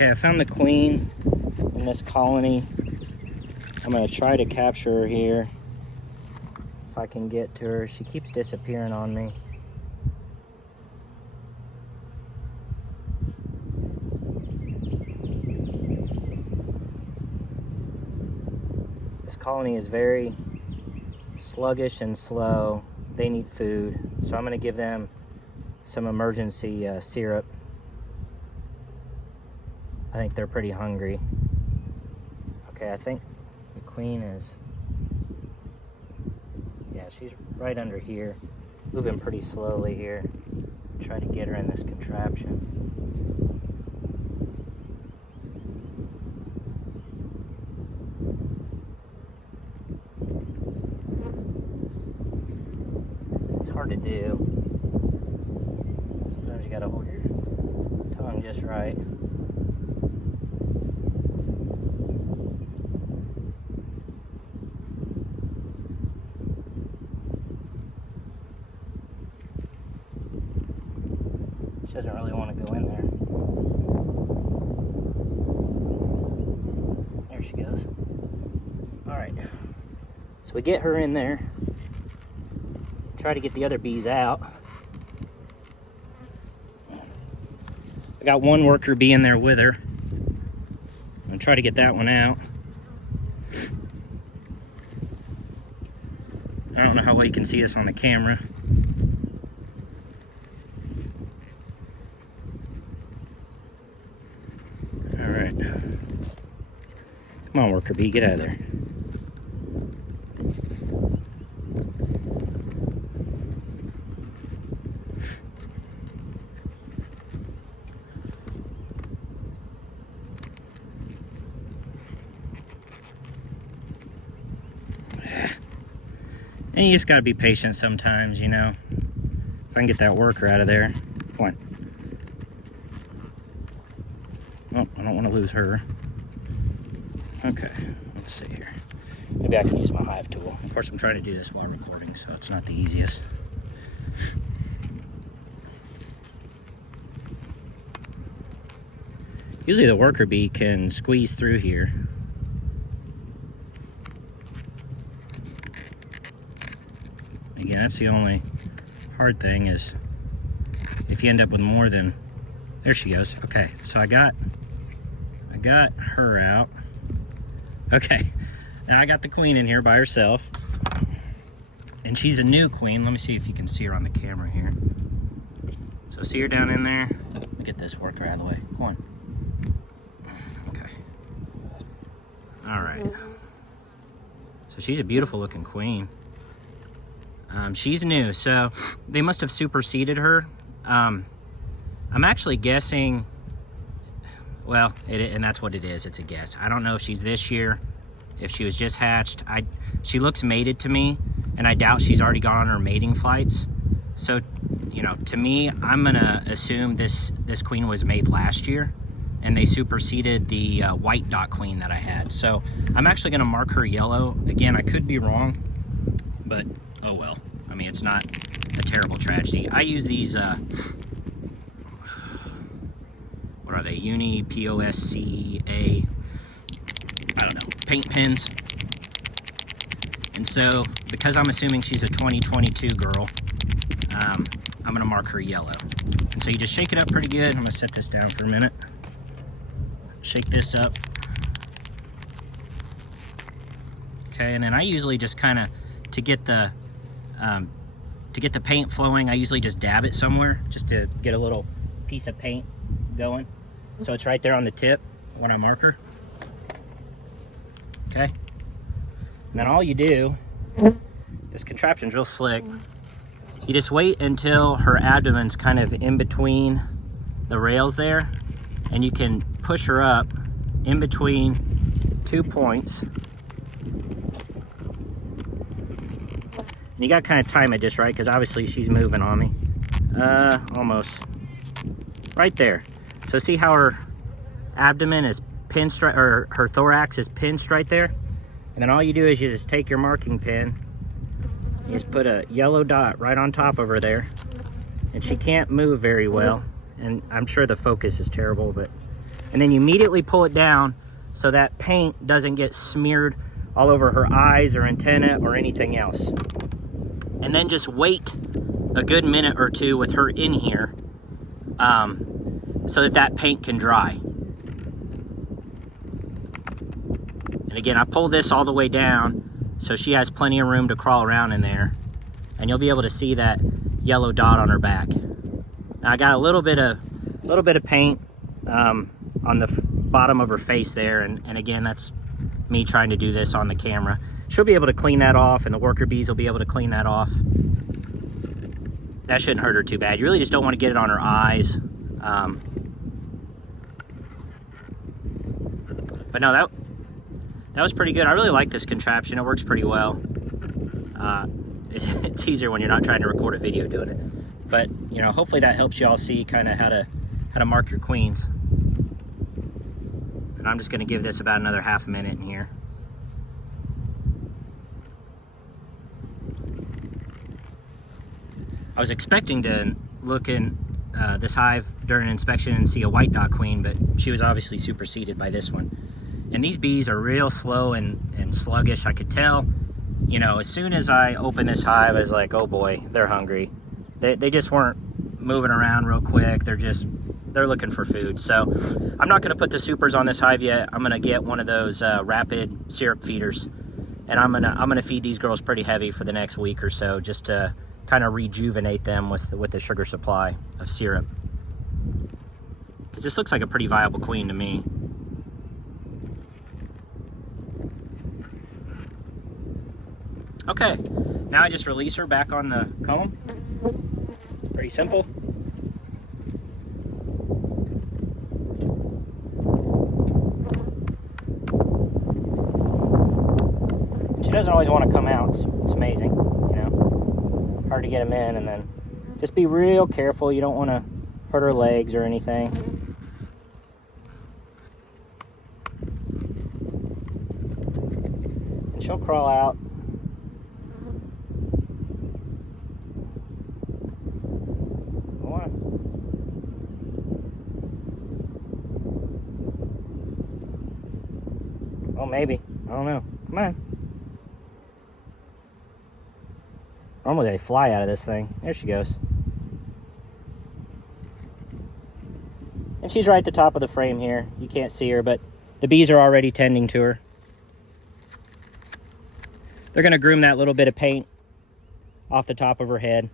Okay, I found the queen in this colony. I'm gonna try to capture her here if I can get to her. She keeps disappearing on me. This colony is very sluggish and slow. They need food, so I'm gonna give them some emergency syrup. I think they're pretty hungry. Okay, I think the queen is, yeah, she's right under here, moving pretty slowly here. Try to get her in this contraption. It's hard to do. Sometimes you gotta hold your tongue just right. She doesn't really want to go in there. There she goes. Alright. So we get her in there. Try to get the other bees out. I got one worker bee in there with her. I'm gonna try to get that one out. I don't know how well you can see this on the camera. Alright. Come on, worker bee, get out of there. And you just gotta be patient sometimes, you know. If I can get that worker out of there. Come on. Oh, I don't want to lose her. Okay, let's see here. Maybe I can use my hive tool. Of course, I'm trying to do this while recording, so it's not the easiest. Usually the worker bee can squeeze through here. Again, that's the only hard thing is if you end up with more than, there she goes. Okay, so I got her out. Okay, now I got the queen in here by herself. And she's a new queen. Let me see if you can see her on the camera here. So see her down in there. Let me get this worker out of the way. Come on. Okay. All right. So she's a beautiful looking queen. She's new, so they must have superseded her. I'm actually guessing, well, and that's what it is, it's a guess. I don't know if she's this year, if she was just hatched. She looks mated to me, and I doubt she's already gone on her mating flights. So, you know, to me, I'm gonna assume this queen was made last year, and they superseded the white dot queen that I had. So I'm actually gonna mark her yellow. Again, I could be wrong, but oh well. I mean, it's not a terrible tragedy. I use these, what are they? Uni POSCA, I don't know, paint pens. And so, because I'm assuming she's a 2022 girl, I'm gonna mark her yellow. And so you just shake it up pretty good. I'm gonna set this down for a minute. Shake this up. Okay, and then I usually just kind of, to get the paint flowing, I usually just dab it somewhere just to get a little piece of paint going. So it's right there on the tip when I mark her. Okay. And then all you do, this contraption's real slick. You just wait until her abdomen's kind of in between the rails there, and you can push her up in between 2 points. And you gotta kind of time it just right, because obviously she's moving on me. Almost. Right there. So see how her abdomen is pinched, or her thorax is pinched right there? And then all you do is you just take your marking pen, you just put a yellow dot right on top of her there. And she can't move very well. And I'm sure the focus is terrible, but and then you immediately pull it down so that paint doesn't get smeared all over her eyes or antenna or anything else. And then just wait a good minute or two with her in here so that paint can dry. And again, I pulled this all the way down so she has plenty of room to crawl around in there. And you'll be able to see that yellow dot on her back. Now I got a little bit of paint on the bottom of her face there, and again, that's me trying to do this on the camera. She'll be able to clean that off, and the worker bees will be able to clean that off. That shouldn't hurt her too bad. You really just don't want to get it on her eyes. But no, that was pretty good. I really like this contraption. It works pretty well. It's easier when you're not trying to record a video doing it. But, you know, hopefully that helps you all see kind of how to mark your queens. And I'm just going to give this about another half a minute in here. I was expecting to look in this hive during an inspection and see a white dot queen, but she was obviously superseded by this one. And these bees are real slow and sluggish. I could tell, you know, as soon as I opened this hive, I was like, oh boy, they're hungry. They just weren't moving around real quick. They're looking for food. So I'm not going to put the supers on this hive yet. I'm going to get one of those rapid syrup feeders, and I'm gonna feed these girls pretty heavy for the next week or so, just to kind of rejuvenate them with the sugar supply of syrup. Because this looks like a pretty viable queen to me. Okay, now I just release her back on the comb. Pretty simple. She doesn't always want to come out. It's amazing, you know. Hard to get them in, and then just be real careful. You don't want to hurt her legs or anything. And she'll crawl out. Well, maybe. I don't know. Come on. Normally they fly out of this thing. There she goes. And she's right at the top of the frame here. You can't see her, but the bees are already tending to her. They're going to groom that little bit of paint off the top of her head.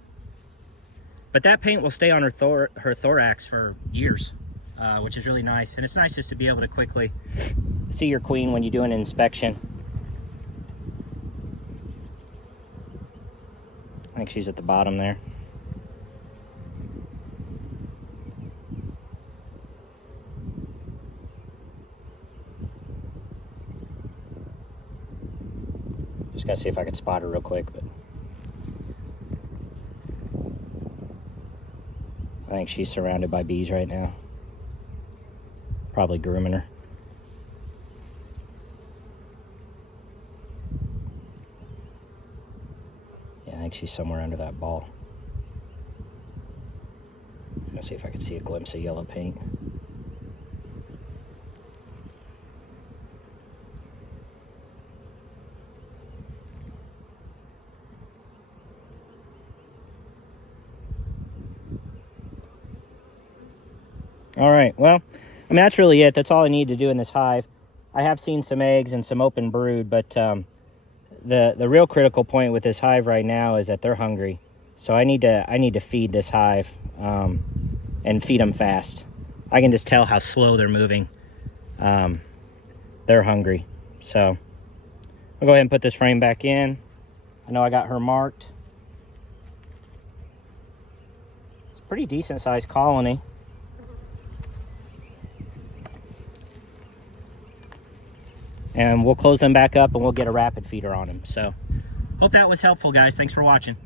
But that paint will stay on her thorax for years, which is really nice. And it's nice just to be able to quickly see your queen when you do an inspection. I think she's at the bottom there. Just gotta see if I can spot her real quick, but I think she's surrounded by bees right now. Probably grooming her. I think she's somewhere under that ball. I'm gonna see if I can see a glimpse of yellow paint. All right, well, I mean, that's really it. That's all I need to do in this hive. I have seen some eggs and some open brood, but the real critical point with this hive right now is that they're hungry. So I need to feed this hive and feed them fast. I can just tell how slow they're moving. They're hungry. So I'll go ahead and put this frame back in. I know I got her marked. It's a pretty decent sized colony. And we'll close them back up and we'll get a rapid feeder on them. So hope that was helpful, guys. Thanks for watching.